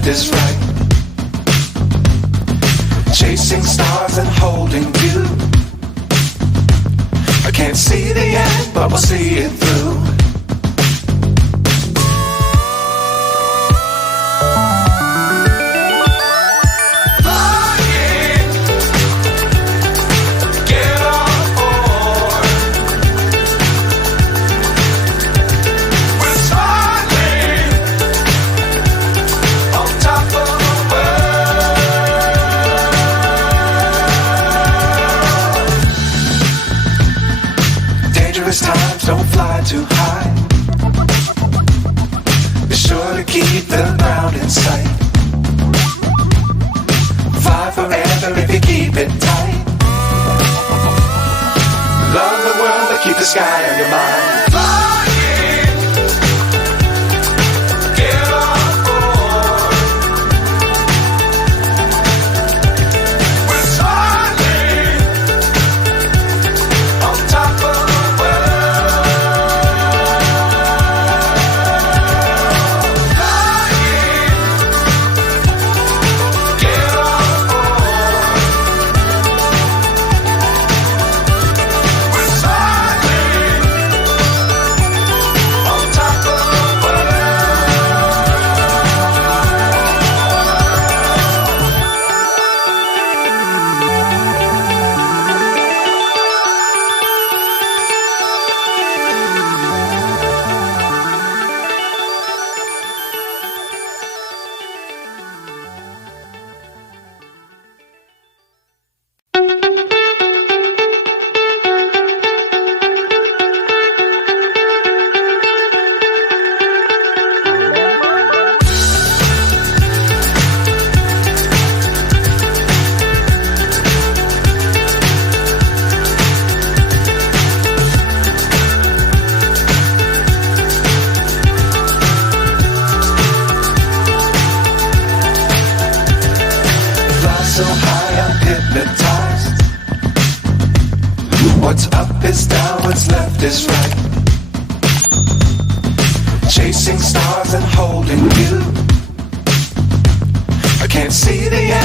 left is right. Chasing stars and holding you. I can't see the end, but we'll see it through. Times don't fly too high. Be sure to keep the ground in sight. Fly forever if you keep it tight. Love the world but keep the sky on your mind. So high I'm hypnotized. What's up is down, what's left is right. Chasing stars and holding you. I can't see the end.